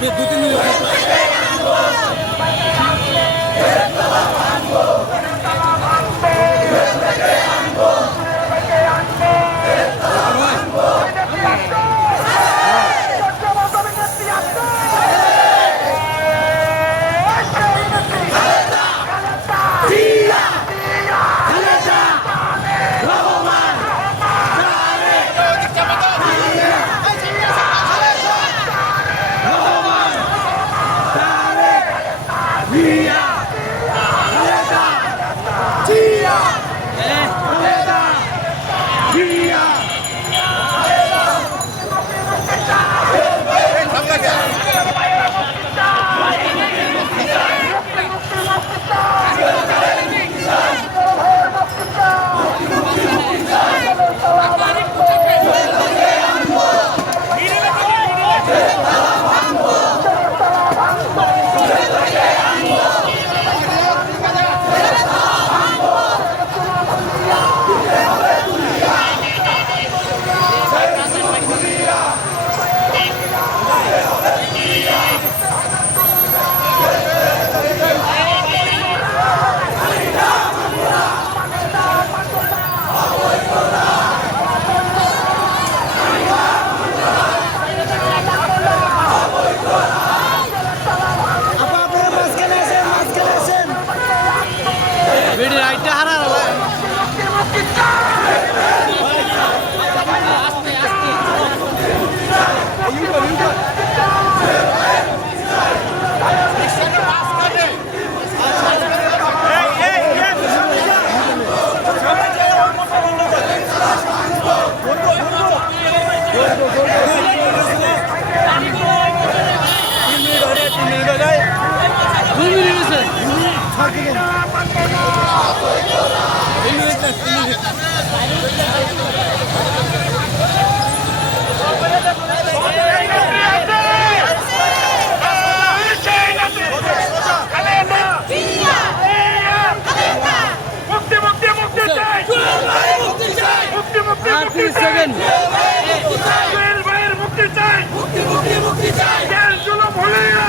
দু তিন minute. Yeah. বেডি রাইটটা হারা দুই মুক্তি চাই মুক্তি মুক্তি মুক্তি চাই জুলুম হলে না